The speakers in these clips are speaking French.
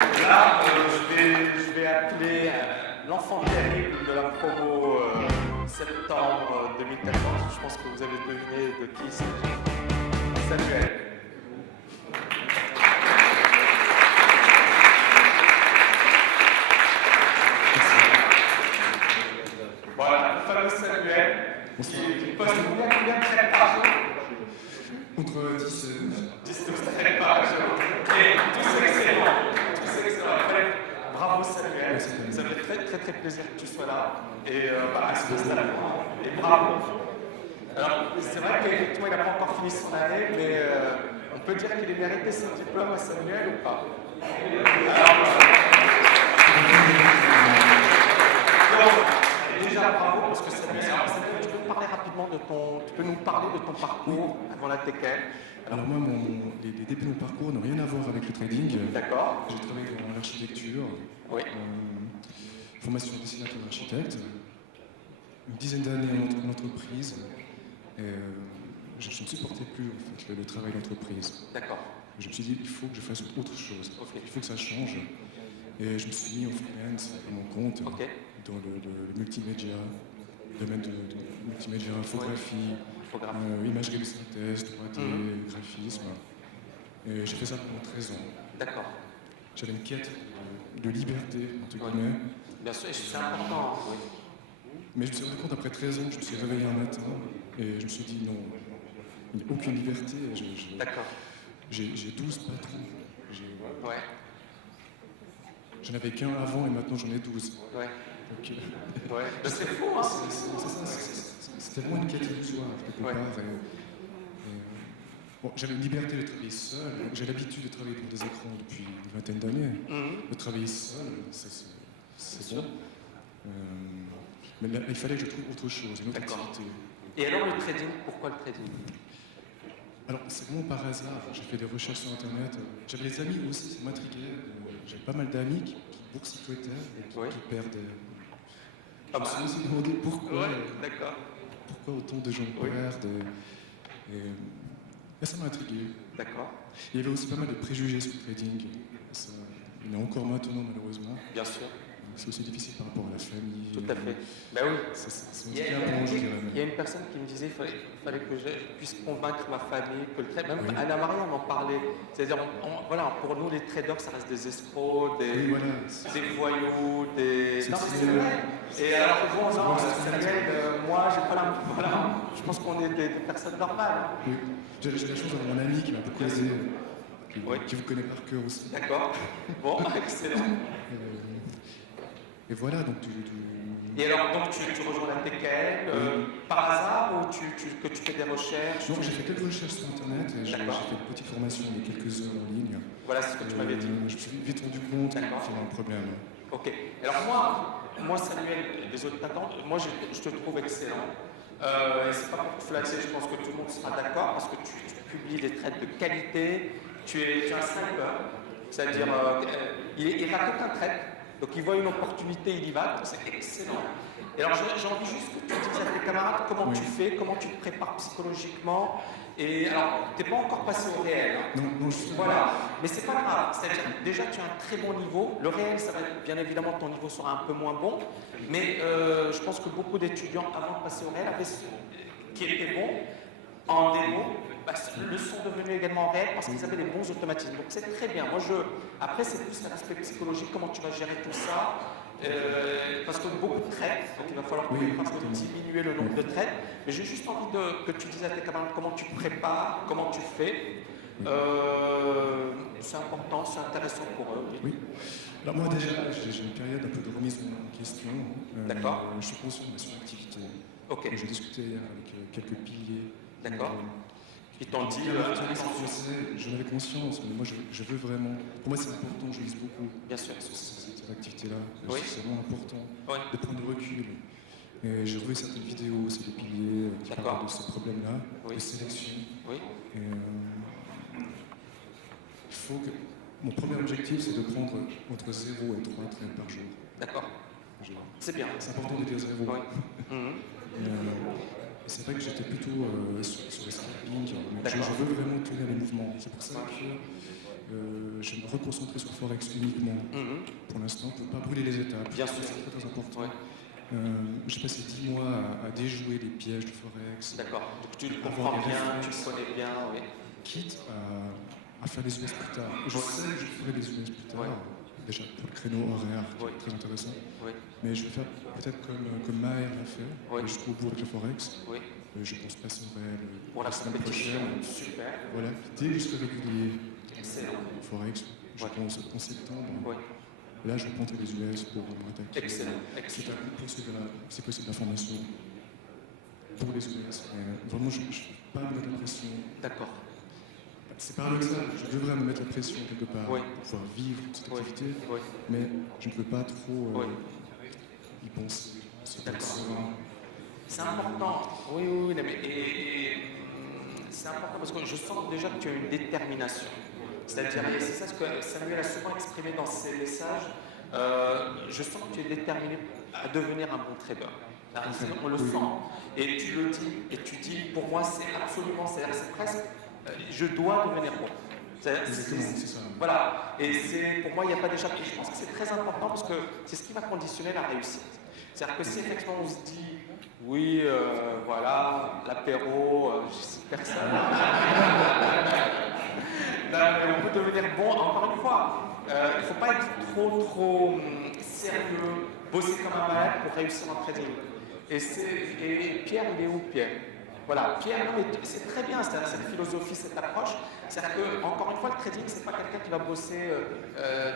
Là, je vais appeler l'enfant terrible de la promo septembre 2014. Je pense que vous avez deviné de qui il s'agit. Samuel. Voilà, le fameux Samuel qui poste combien de traits par jour? Entre 10 10 traits par jour. Et tous excellents. Tous excellents. Bravo Samuel. Ça me fait très plaisir que tu sois là. Et et bravo. Alors, c'est vrai qu'effectivement, il n'a pas encore fini son année, mais on peut dire qu'il a mérité son diplôme à Samuel ou pas? Déjà bravo, parce que Samuel, tu peux nous parler de ton parcours avant la TKM? Alors moi, les débuts de mon parcours n'ont rien à voir avec le trading. D'accord. J'ai travaillé dans l'architecture, Oui. Formation dessinateur architecte, une dizaine d'années en entreprise. Et, je ne supportais plus en fait, le travail d'entreprise. D'accord. Je me suis dit, il faut que je fasse autre chose. Okay. Il faut que ça change. Et je me suis mis en freelance à mon compte dans le multimédia, le domaine de multimédia, infographie, imagerie de synthèse, 3D, graphisme. Et j'ai fait ça pendant 13 ans. D'accord. J'avais une quête de liberté, entre guillemets. Bien sûr, c'est important. Oui. Mais je me suis rendu compte, après 13 ans, je me suis réveillé un matin et je me suis dit non, il n'y a aucune liberté. D'accord. J'ai 12 patrons. Ouais. J'en avais qu'un avant et maintenant j'en ai 12. Ouais. Donc, ouais. C'est fou, hein? C'est tellement une quête illusoire, quelque part. Bon, j'avais une liberté de travailler seul. J'ai l'habitude de travailler pour des écrans depuis une vingtaine d'années. De travailler seul, c'est bon. Mais là, il fallait que je trouve autre chose, une autre activité. Et alors le trading, pourquoi le trading? Alors, c'est vraiment par hasard. J'ai fait des recherches sur Internet. J'avais des amis aussi, ça m'intriguait. J'avais pas mal d'amis qui boursicotaient et qui perdaient. Je me suis aussi demandé pourquoi autant de gens perdent. Et ça m'a intrigué. D'accord. Il y avait aussi pas mal de préjugés sur le trading. Ça, il y en a encore maintenant, malheureusement. Bien sûr. C'est aussi difficile par rapport à la famille. Tout à fait. Ben oui. Il y a une personne qui me disait qu'il fallait que je puisse convaincre ma famille que le trade, même Anna-Marie m'en parlait. C'est-à-dire, voilà, pour nous les traders, ça reste des escrocs, des voyous, des. Non, c'est vrai. Et alors que bon, non, Samuel, moi, j'ai pas la. Voilà, je pense qu'on est des personnes normales. Oui. J'ai la chance d'avoir un ami qui m'a beaucoup aidé, qui vous connaît par cœur aussi. D'accord. Bon, excellent. Et voilà, donc Et alors, donc, tu rejoins la TKL par hasard ou que tu fais des recherches? Non, j'ai fait quelques recherches sur Internet et j'ai fait une petite formation de quelques heures en ligne. Voilà, c'est ce que tu m'avais dit. Je me suis vite rendu compte qu'il y avait un problème. Ok. Alors moi Samuel, les autres t'attendent, moi je te trouve excellent. Et c'est pas pour te flatter, je pense que tout le monde sera d'accord, parce que tu publies des trades de qualité, tu es un sniper, c'est-à-dire il raconte un trade. Donc il voit une opportunité, il y va, c'est excellent. Et alors j'ai envie juste que tu dises à tes camarades comment tu fais, comment tu te prépares psychologiquement. Et alors, tu n'es pas encore passé au réel. Hein. Non, je suis... Voilà, mais c'est pas grave. C'est-à-dire, déjà, tu as un très bon niveau. Le réel, ça va être, bien évidemment, ton niveau sera un peu moins bon. Mais je pense que beaucoup d'étudiants, avant de passer au réel, qui étaient bons en démo, le sont devenus également en réel parce qu'ils avaient les bons automatismes. Donc c'est très bien. Moi, après, c'est plus un aspect psychologique, comment tu vas gérer tout ça. Parce que beaucoup de trades, donc il va falloir diminuer le nombre de trades. Mais j'ai juste envie que tu dises à tes camarades comment tu te prépares, comment tu fais. C'est important, c'est intéressant pour eux. Oui. Alors moi déjà, j'ai une période un peu de remise en question. D'accord. Je suis conscient de ma suractivité. Ok. J'ai discuté hier avec quelques piliers. D'accord. Ils t'ont dit j'en avais conscience, mais moi je veux vraiment. Pour moi c'est important, je lis beaucoup. Bien sûr. Sur cette activité-là. Oui. C'est vraiment important de prendre du recul. Et j'ai revu certaines vidéos sur les piliers qui parlent de ce problème-là, de sélection. Oui. Et, il faut que. Mon premier objectif c'est de prendre entre 0 et 3 trades par jour. D'accord. C'est bien. C'est important de dire 0. Oui. C'est vrai que j'étais plutôt sur le scalping, mais je veux vraiment tenir les mouvements. C'est pour ça que je vais me reconcentrer sur Forex uniquement pour l'instant, pour ne pas brûler les étapes. Bien sûr. C'est très important. Ouais. J'ai passé 10 mois à déjouer les pièges de Forex. D'accord. Donc tu le comprends bien, tu le connais bien, oui. Quitte à faire des US plus tard. Je sais que je ferai des US plus tard. Déjà pour le créneau horaire, qui est très intéressant. Mais je vais faire peut-être comme Maher l'a fait, jusqu'au bout avec le Forex. Je pense passer au réel pour la semaine prochaine. Super. Voilà. Dès que je serai régulier au Forex, je pense en septembre. Là, je vais prendre les US pour m'attaquer. Excellent. C'est possible d'information pour les US. Vraiment, je ne vais pas me mettre la pression. D'accord. C'est paradoxal, je devrais me mettre la pression quelque part pour pouvoir vivre cette activité, mais je ne peux pas trop y penser. C'est important, oui, c'est important parce que je sens déjà que tu as une détermination. C'est-à-dire, et c'est ça ce que Samuel a souvent exprimé dans ses messages, je sens que tu es déterminé à devenir un bon trader. On le sent. Et tu le dis, et tu dis, pour moi, c'est absolument, c'est presque, je dois devenir bon. C'est ça. Voilà. Et pour moi, il n'y a pas d'échappée. Je pense que c'est très important parce que c'est ce qui va conditionner la réussite. C'est-à-dire que si effectivement on se dit, oui, voilà, l'apéro, je suis personne. On peut devenir bon, encore une fois. Il ne faut pas être trop sérieux, bosser comme un malade pour réussir en trading. Et Pierre, il est où, Pierre? Voilà, Pierre, c'est très bien cette philosophie, cette approche. C'est-à-dire que, encore une fois, le trading, c'est pas quelqu'un qui va bosser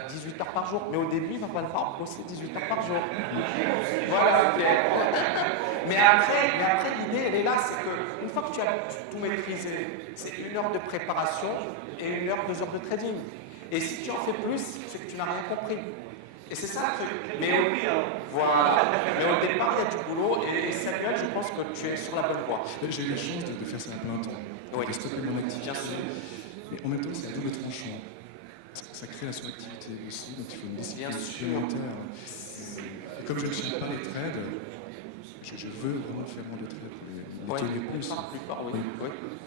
18 heures par jour, mais au début, il va pas devoir bosser 18 heures par jour. Voilà, Pierre. Mais après l'idée, elle est là, c'est qu'une fois que tu as tout maîtrisé, c'est 1 heure de préparation et 1 heure, 2 heures de trading. Et si tu en fais plus, c'est que tu n'as rien compris. Et c'est ça le truc. Mais au départ, il y a du boulot. Et Samuel, je pense que tu es sur la bonne voie. J'ai eu la chance de faire ça à plein temps. De stopper mon activité. Bien sûr. Mais en même temps, c'est à double tranchant. Ça crée la suractivité aussi, donc il faut une discipline supplémentaire. Et comme je ne tiens pas les trades, je veux vraiment faire moins de trades. Les tenir plus.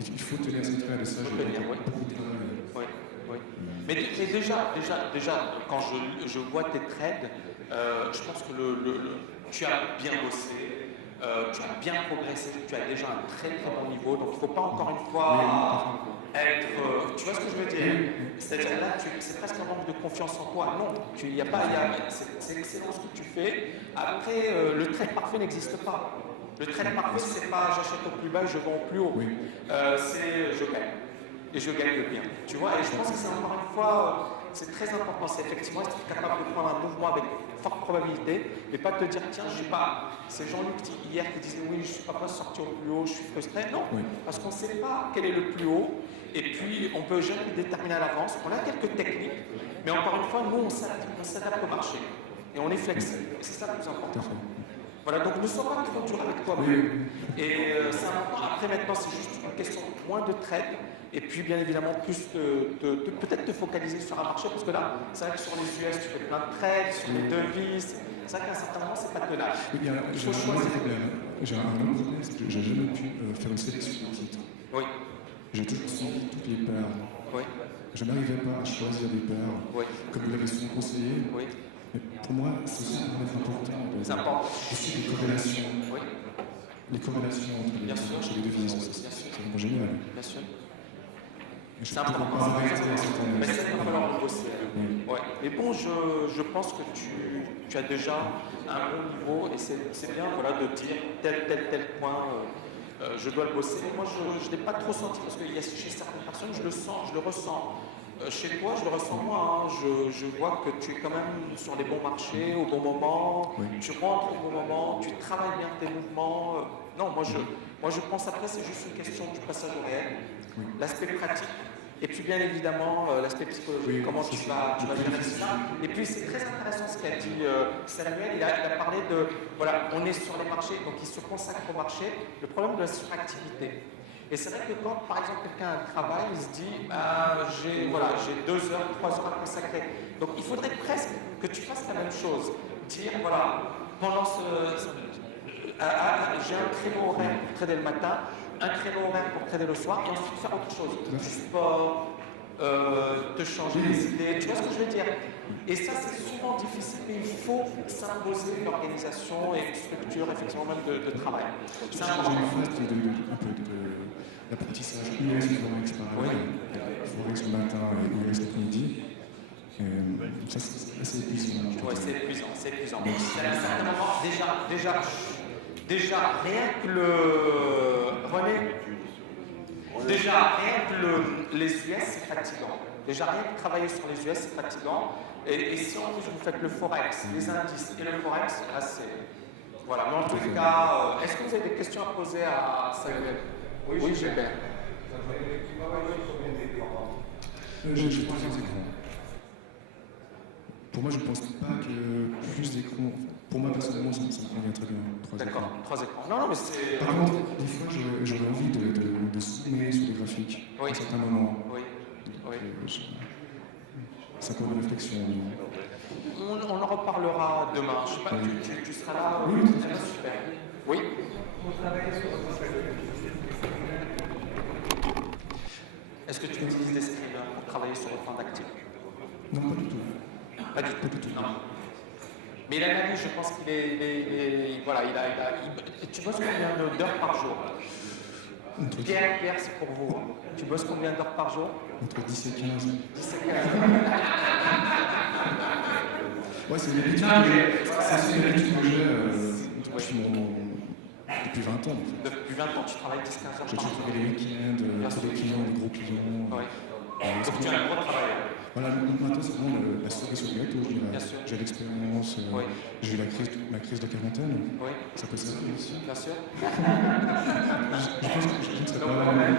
Il faut tenir ces trades, et ça, je vais beaucoup de travail. Mais déjà, quand je vois tes trades, je pense que tu as bien bossé, tu as bien progressé, tu as déjà un très bon niveau, donc il ne faut pas encore une fois être... tu vois ce que je veux dire? C'est-à-dire là, c'est presque un manque de confiance en toi. Non, c'est excellent ce que tu fais. Après, le trade parfait n'existe pas. Le trade parfait, c'est pas j'achète au plus bas et je vends au plus haut. C'est je gagne. Et je gagne bien. Tu vois, et je pense que c'est encore une fois, c'est très important. C'est effectivement être capable de prendre un mouvement avec forte probabilité et pas te dire, tiens, je suis pas. C'est Jean-Luc hier qui disait, oui, je ne suis pas sorti au plus haut, je suis frustré. Non, parce qu'on ne sait pas quel est le plus haut et puis on ne peut jamais le déterminer à l'avance. On a quelques techniques, mais encore une fois, nous, on s'adapte au marché et on est flexible. Et c'est ça le plus important. Voilà, donc ne sois pas trop dur avec toi-même. Et c'est important. Après, maintenant, c'est juste une question moins de trade. Et puis, bien évidemment, plus peut-être te focaliser sur un marché. Parce que là, c'est vrai que sur les US, tu fais plein de trades, sur les devises. C'est vrai qu'à un certain moment, c'est pas tenable. J'ai un problème. J'ai un autre problème, c'est que j'ai jamais pu faire une sélection de titres. J'ai toujours suivi toutes les paires. Je n'arrivais pas à choisir des paires, comme vous l'avez souvent conseillé. Mais pour moi, c'est super important. C'est important. Aussi les corrélations. Les corrélations entre les marchés et les devises, c'est vraiment génial. Bien sûr. C'est important. Mais ça, il va falloir le bosser. Mais bon, je pense que tu as déjà un bon niveau et c'est bien voilà, de dire tel point, je dois le bosser. Moi, je ne l'ai pas trop senti parce que chez certaines personnes, je le sens, je le ressens. Chez toi, je le ressens moi. Je vois que tu es quand même sur les bons marchés, au bon moment, tu rentres au bon moment, tu travailles bien tes mouvements. Non, moi je pense après, c'est juste une question du passage au réel, l'aspect pratique, et puis bien évidemment l'aspect psychologique, comment tu vas gérer ça. Et puis c'est très intéressant ce qu'a dit Samuel, il a parlé de, voilà, on est sur les marchés, donc il se consacre au marché, le problème de la suractivité. Et c'est vrai que quand, par exemple, quelqu'un a un travail, il se dit j'ai 2 heures, 3 heures à consacrer. Donc il faudrait presque que tu fasses la même chose. Dire, voilà, pendant j'ai un créneau horaire pour trader le matin, un créneau horaire pour trader le soir, et ensuite faire autre chose. Du sport, te changer les idées. Tu vois ce que je veux dire? Et ça, c'est souvent difficile, mais il faut s'imposer une organisation et une structure, effectivement, même de travail. C'est J'ai important. une phase un peu d'apprentissage US Forex parallèle. Forex le matin et US l'après-midi. Ça, c'est assez épuisant. Oui, c'est épuisant, c'est épuisant. À un certain moment, déjà, rien que René, déjà, rien que les US, c'est fatigant. Déjà, rien que travailler sur les US, c'est fatigant. Et si en plus vous faites le Forex, les indices et le Forex, là, c'est... Voilà, mais en tous les cas, est-ce que vous avez des questions à poser à Samuel? Oui, Gilbert. J'ai plusieurs écrans. Pour moi, je ne pense pas que plus d'écrans. Pour moi, personnellement, ça me convient très bien. 3 écrans. D'accord, 3 écrans. Non, non, mais c'est... Par contre, des fois, j'aurais envie de zoomer sur les graphiques à certains moments. Oui, oui. C'est un peu de réflexion. On en reparlera demain. Je sais pas, tu seras là? Oui, super. Oui. Est-ce que tu utilises des screeners pour travailler sur le plan d'actifs? Non, pas du tout. Pas du tout. Non. Mais il analyse, je pense qu'il est voilà, tu bosses combien d'heures par jour? Pierre, c'est pour vous. Hein. Tu bosses combien d'heures par jour? Entre 10 et 15. 10 et 15. Ouais, c'est une habitude que j'ai depuis 20 ans. Depuis 20 ans, tu travailles 10-15 heures par J'ai jour. toujours fait les week-ends, pour des clients, des gros clients. Oui. Donc tu as un gros travail. Voilà, maintenant c'est vraiment la cerise sur le gâteau, je dirais. Bien sûr. J'ai l'expérience, j'ai eu ma crise de quarantaine. Oui. Ça peut servir aussi. Bien sûr. Je pense que c'est pas mal.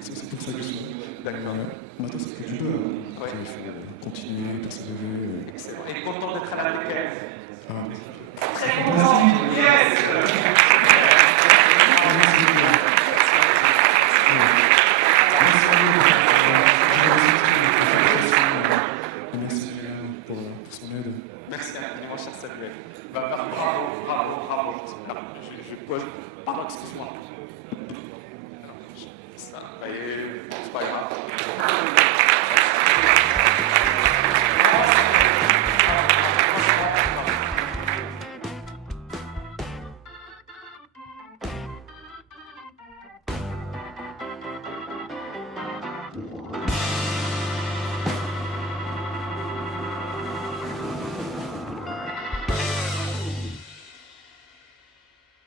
C'est pour ça que je suis là. D'accord. Maintenant c'est que du beurre. Il faut continuer, persévérer. Excellent. Et content d'être à la BKF. Très Merci. content. Yes. Merci pour son aide. Merci infiniment, cher Samuel. Bravo. Je pose. Pardon, excuse-moi. Ça,